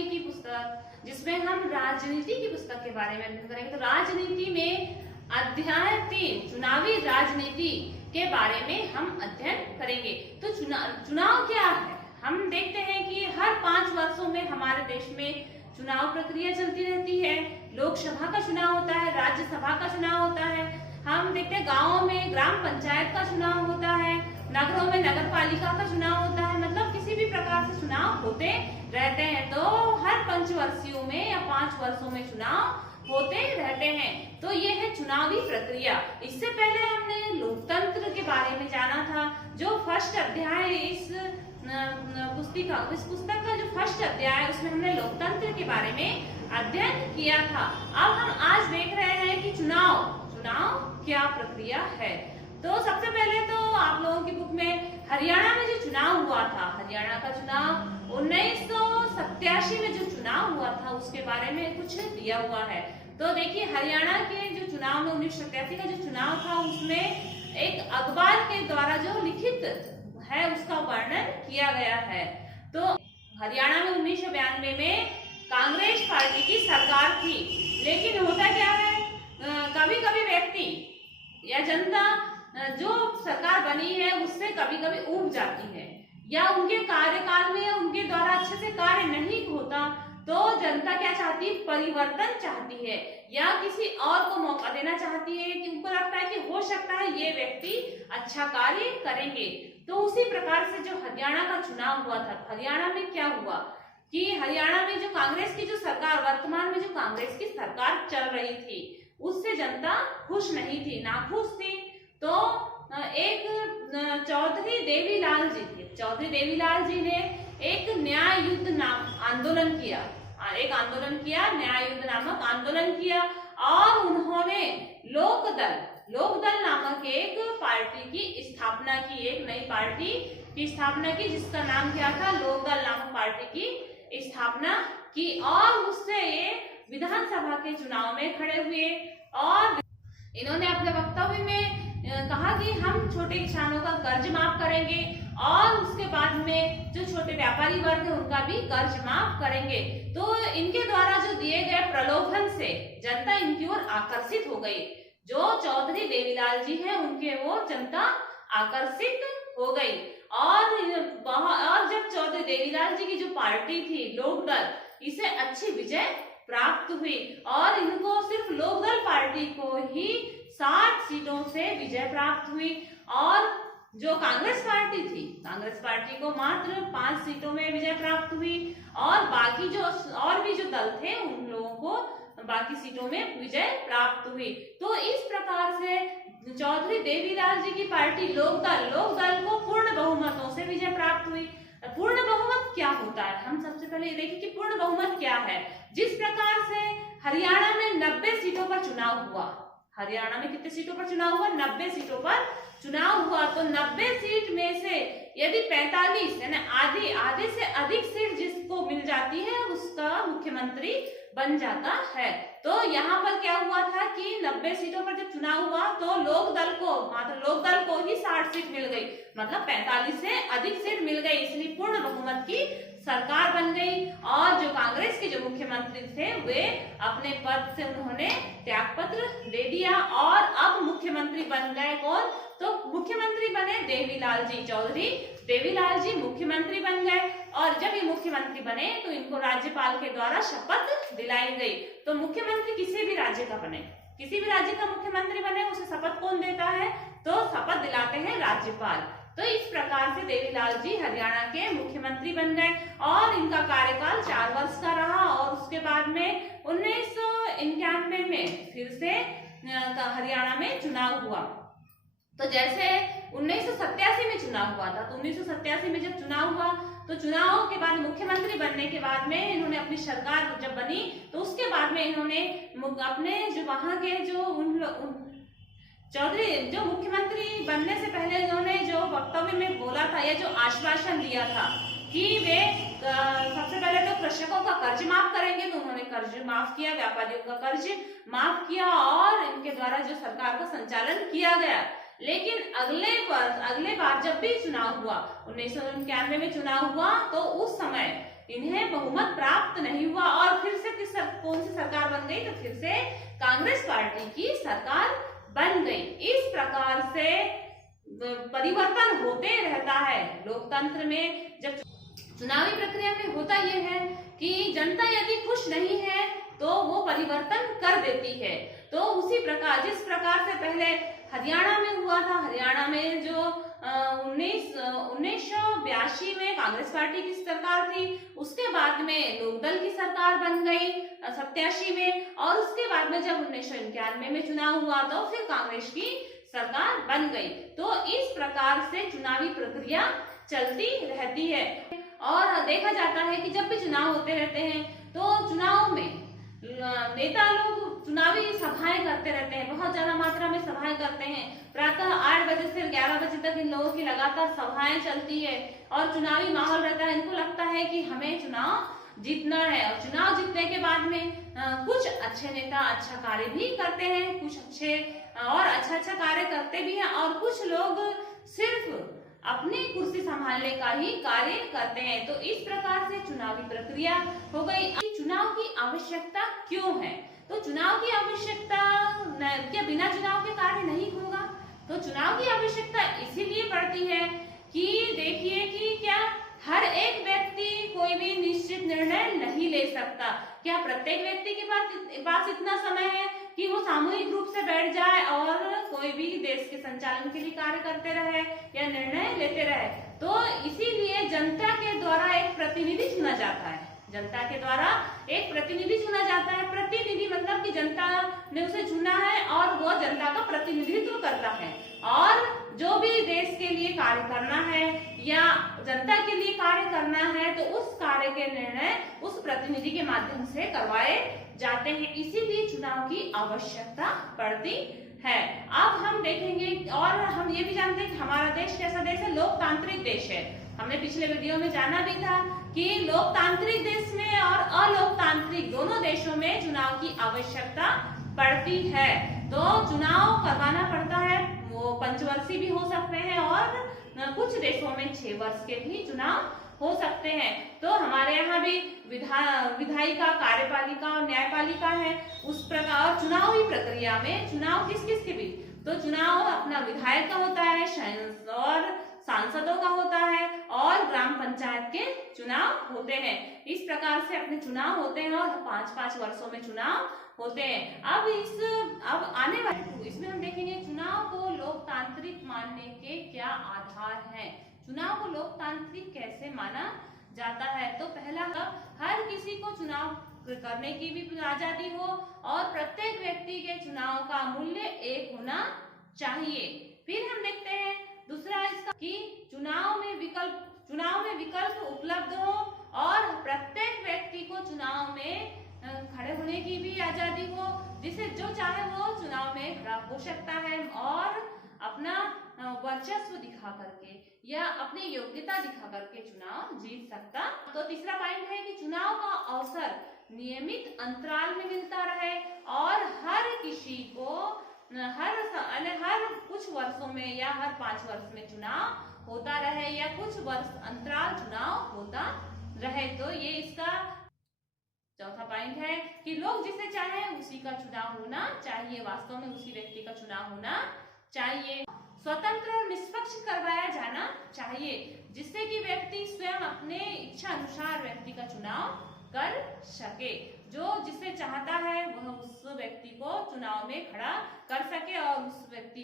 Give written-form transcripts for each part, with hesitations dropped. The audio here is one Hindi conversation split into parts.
पॉलिटी की पुस्तक, जिसमें हम राजनीति की पुस्तक के बारे में अध्ययन करेंगे। तो राजनीति में अध्याय 3 चुनावी राजनीति के बारे में हम अध्ययन करेंगे। तो चुनाव क्या है? हम देखते हैं कि हर 5 वर्षों में हमारे देश में चुनाव प्रक्रिया चलती रहती है। लोकसभा का चुनाव होता है, राज्यसभा का चुनाव होता है। हम देखते हैं गाँवों में ग्राम पंचायत का चुनाव होता है, नगरों में नगर पालिका का चुनाव होता है। मतलब किसी भी प्रकार से चुनाव होते रहते हैं। तो हर पंचवर्षीयों में या 5 वर्षों में चुनाव होते रहते हैं। तो ये है चुनावी प्रक्रिया। इससे पहले हमने लोकतंत्र के बारे में जाना था। जो फर्स्ट अध्याय इस पुस्तक का जो फर्स्ट अध्याय है उसमें हमने लोकतंत्र के बारे में अध्ययन किया था। अब हम आज देख रहे हैं कि चुनाव क्या प्रक्रिया है। तो सबसे पहले तो आप लोगों की बुक में हरियाणा में जो चुनाव हुआ था, हरियाणा का चुनाव 1987 में जो चुनाव हुआ था उसके बारे में कुछ दिया हुआ है। तो देखिए, हरियाणा के जो चुनाव में 1987 का जो चुनाव था उसमें एक अखबार के द्वारा जो लिखित है उसका वर्णन किया गया है। तो हरियाणा में 1992 में कांग्रेस पार्टी की सरकार थी। लेकिन होता क्या है, कभी कभी व्यक्ति या जनता जो सरकार बनी है उससे कभी कभी ऊब जाती है, या उनके कार्यकाल में या उनके द्वारा अच्छे से कार्य नहीं होता, तो जनता क्या चाहती है? परिवर्तन चाहती है, या किसी और को मौका देना चाहती है कि उनको लगता है कि हो सकता है ये व्यक्ति अच्छा कार्य करेंगे। तो उसी प्रकार से जो हरियाणा का चुनाव हुआ था, हरियाणा में क्या हुआ कि हरियाणा में जो कांग्रेस की जो सरकार, वर्तमान में जो कांग्रेस की सरकार चल रही थी उससे जनता खुश नहीं थी, नाखुश थी। तो एक चौधरी देवीलाल जी थे। चौधरी देवीलाल जी ने एक न्याय युद्ध नाम आंदोलन किया, न्याय युद्ध नामक आंदोलन किया, और उन्होंने लोकदल नामक एक पार्टी की स्थापना की, एक नई पार्टी की स्थापना की, जिसका नाम क्या था? लोकदल नामक पार्टी की स्थापना की। और उससे ये विधानसभा के चुनाव में खड़े हुए, और इन्होंने अपने वक्तव्य में कहा कि हम छोटे किसानों का कर्ज माफ करेंगे, और उसके बाद में जो छोटे व्यापारी वर्ग है उनका भी कर्ज माफ करेंगे। तो इनके द्वारा जो दिए गए प्रलोभन से जनता इनकी ओर आकर्षित हो गई। जो चौधरी देवीलाल जी हैं उनके ओर जनता आकर्षित हो गई। और जब चौधरी देवीलाल जी की जो पार्टी थी लोकदल, इसे अच्छी विजय प्राप्त हुई, और इनको सिर्फ लोकदल पार्टी को ही 60 सीटों से विजय प्राप्त हुई, और जो कांग्रेस पार्टी थी, कांग्रेस पार्टी को मात्र 5 सीटों में विजय प्राप्त हुई, और बाकी जो और भी जो दल थे उन लोगों को बाकी सीटों में विजय प्राप्त हुई। तो इस प्रकार से चौधरी देवीलाल जी की पार्टी लोकदल को पूर्ण बहुमतों से विजय प्राप्त हुई। पूर्ण बहुमत क्या होता है? हम सबसे पहले ये देखें कि पूर्ण बहुमत क्या है। जिस प्रकार से हरियाणा में 90 सीटों पर चुनाव हुआ, हरियाणा में कितने सीटों पर चुनाव हुआ? 90 सीटों पर चुनाव हुआ। तो 90 सीट में से यदि 45 यानी आधे से अधिक सीट जिसको मिल जाती है उसका मुख्यमंत्री बन जाता है। तो यहाँ पर क्या हुआ था कि 90 सीटों पर जब चुनाव हुआ तो मात्र लोकदल को ही 60 सीट मिल गई, मतलब 45 से अधिक सीट मिल गई, इसलिए पूर्ण बहुमत की सरकार बन गई। और जो कांग्रेस के जो मुख्यमंत्री थे वे अपने पद से उन्होंने त्यागपत्र दे दिया, और अब मुख्यमंत्री बन गए कौन? तो मुख्यमंत्री बने देवीलाल जी, चौधरी देवीलाल जी मुख्यमंत्री बन गए। और जब ये मुख्यमंत्री बने तो इनको राज्यपाल के द्वारा शपथ दिलाई गई। तो मुख्यमंत्री किसी भी राज्य का बने, किसी भी राज्य का मुख्यमंत्री बने, उसे शपथ कौन देता है? तो शपथ दिलाते हैं राज्यपाल। तो इस प्रकार से देवीलाल जी हरियाणा के मुख्यमंत्री बन गए, और इनका कार्यकाल 4 वर्ष का रहा। और उसके बाद में 1991 में फिर से हरियाणा में चुनाव हुआ। तो जैसे 1987 में चुनाव हुआ था, तो 1987 में जब चुनाव हुआ तो चुनाव के बाद मुख्यमंत्री बनने के बाद में इन्होंने अपनी सरकार जब बनी तो उसके बाद में इन्होंने अपने जो वहां के जो चौधरी जो मुख्यमंत्री बनने से पहले इन्होंने जो वक्तव्य में बोला था या जो आश्वासन दिया था कि वे सबसे पहले तो कृषकों का कर्ज माफ करेंगे, तो उन्होंने कर्ज माफ किया, व्यापारियों का कर्ज माफ किया, और इनके द्वारा जो सरकार का संचालन किया गया। लेकिन अगले बार जब भी चुनाव हुआ, 1991 में चुनाव हुआ, तो उस समय इन्हें बहुमत प्राप्त नहीं हुआ और फिर से कौन सी सरकार बन गई, तो फिर से कांग्रेस पार्टी की सरकार बन गई। इस प्रकार से परिवर्तन होते रहता है लोकतंत्र में। जब चुनावी प्रक्रिया में होता यह है कि जनता यदि खुश नहीं है तो वो परिवर्तन कर देती है। तो उसी प्रकार जिस प्रकार से पहले हरियाणा में हुआ था, हरियाणा में जो 1982 में कांग्रेस पार्टी की सरकार थी, उसके बाद में लोकदल की सरकार बन गई 87 में, और उसके बाद में जब 1991 में चुनाव हुआ तो फिर कांग्रेस की सरकार बन गई। तो इस प्रकार से चुनावी प्रक्रिया चलती रहती है। और देखा जाता है कि जब भी चुनाव होते रहते हैं तो चुनाव में नेता लोग चुनावी सभाएं करते रहते हैं, बहुत ज्यादा मात्रा में सभाएं करते हैं। प्रातः 8 बजे से 11 बजे तक इन लोगों की लगातार सभाएं चलती है और चुनावी माहौल रहता है। इनको लगता है कि हमें चुनाव जीतना है, और चुनाव जीतने के बाद में कुछ अच्छे नेता अच्छा कार्य भी करते हैं, कुछ अच्छे कार्य करते भी हैं, और कुछ लोग सिर्फ अपनी कुर्सी संभालने का ही कार्य करते हैं। तो इस प्रकार से चुनावी प्रक्रिया हो गई। चुनाव की आवश्यकता क्यों है? तो चुनाव की आवश्यकता क्या बिना चुनाव के कार्य नहीं होगा? तो चुनाव की आवश्यकता इसीलिए पड़ती है कि देखिए कि क्या हर एक व्यक्ति कोई भी निश्चित निर्णय नहीं ले सकता। क्या प्रत्येक व्यक्ति के पास इतना समय है कि वो सामूहिक रूप से बैठ जाए और कोई भी देश के संचालन के लिए कार्य करते रहे या निर्णय लेते रहे? तो इसीलिए जनता के द्वारा एक प्रतिनिधि चुना जाता है। जनता के द्वारा एक प्रतिनिधि चुना जाता है। प्रतिनिधि मतलब कि जनता ने उसे चुना है और वो जनता का प्रतिनिधित्व करता है, और जो भी देश के लिए कार्य करना है या जनता के लिए कार्य करना है तो उस कार्य के निर्णय उस प्रतिनिधि के माध्यम से करवाए जाते हैं। इसीलिए चुनाव की आवश्यकता पड़ती है। अब हम देखेंगे और हम ये भी जानते हैं कि हमारा देश कैसा देश है, लोकतांत्रिक देश है। हमने पिछले वीडियो में जाना भी था कि लोकतांत्रिक देश में और अलोकतांत्रिक दोनों देशों में चुनाव की आवश्यकता पड़ती है। तो चुनाव करवाना पड़ता है, वो पंचवर्षीय भी हो सकते हैं और कुछ देशों में 6 वर्ष के भी चुनाव हो सकते हैं। तो हमारे यहाँ भी विधायिका, कार्यपालिका और न्यायपालिका है। उस प्रकार चुनावी प्रक्रिया में चुनाव किस किस के बीच, तो चुनाव अपना विधायक का होता है और सांसदों का होता है और ग्राम पंचायत के चुनाव होते हैं। इस प्रकार से अपने चुनाव होते हैं और 5-5 वर्षों में चुनाव होते हैं। अब आने वाले इसमें हम देखेंगे चुनाव को लोकतांत्रिक मानने के क्या आधार हैं। चुनाव को लोकतांत्रिक कैसे माना जाता है? तो पहला, हर किसी को चुनाव करने की भी आजादी हो और प्रत्येक व्यक्ति के चुनाव का मूल्य एक होना चाहिए। फिर हम देखते हैं दूसरा इसका कि चुनाव में विकल्प उपलब्ध हो और प्रत्येक व्यक्ति को चुनाव में खड़े होने की भी आजादी हो, जिसे जो चाहे वो चुनाव में खड़ा हो सकता है और अपना वर्चस्व दिखा करके या अपनी योग्यता दिखा करके चुनाव जीत सकता। तो तीसरा पॉइंट है कि चुनाव का अवसर नियमित अंतराल में मिलता रहे और हर किसी को हर कुछ वर्षों में या हर 5 वर्ष में चुनाव होता रहे या कुछ वर्ष अंतराल चुनाव होता रहे। तो ये इसका चौथा पॉइंट है कि लोग जिसे चाहे उसी का चुनाव होना चाहिए, वास्तव में उसी व्यक्ति का चुनाव होना चाहिए। स्वतंत्र और निष्पक्ष करवाया जाना चाहिए, जिससे कि व्यक्ति स्वयं अपने इच्छा अनुसार व्यक्ति का चुनाव कर सके। जो जिसे चाहता है वह उस व्यक्ति को चुनाव में खड़ा कर सके और उस व्यक्ति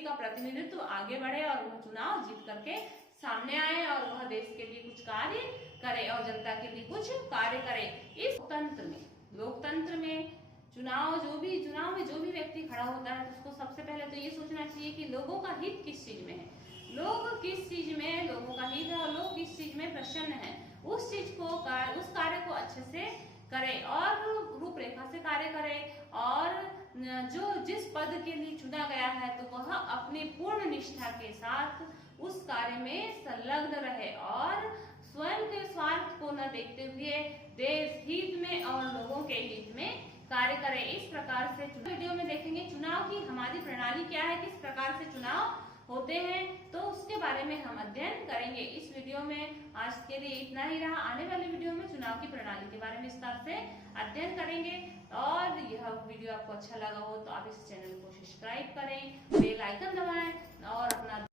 का प्रतिनिधित्व आगे बढ़े और वह चुनाव जीत करके सामने आए और वह देश के लिए कुछ कार्य करे और जनता के लिए कुछ कार्य करे। इस लोकतंत्र में चुनाव में जो भी व्यक्ति खड़ा होता है तो उसको सबसे पहले तो ये सोचना चाहिए कि लोगों का हित किस चीज में है, लोगों का हित है और लोग किस चीज में प्रसन्न है, उस कार्य को अच्छे से करे और रूपरेखा से कार्य करे और जिस पद के लिए चुना गया है तो वह अपनी पूर्ण निष्ठा के साथ उस कार्य में संलग्न रहे और स्वयं के स्वार्थ को न देखते हुए देश हित में और लोगों के हित में कार्य करे। इस प्रकार से वीडियो में देखेंगे चुनाव की हमारी प्रणाली क्या है, किस प्रकार से चुनाव होते हैं, तो उसके बारे में हम अध्ययन करेंगे। इस वीडियो में आज के लिए इतना ही रहा। आने वाले वीडियो में चुनाव की प्रणाली के बारे में विस्तार से अध्ययन करेंगे। और यह वीडियो आपको अच्छा लगा हो तो आप इस चैनल को सब्सक्राइब करें, बेल आइकन दबाएं और अपना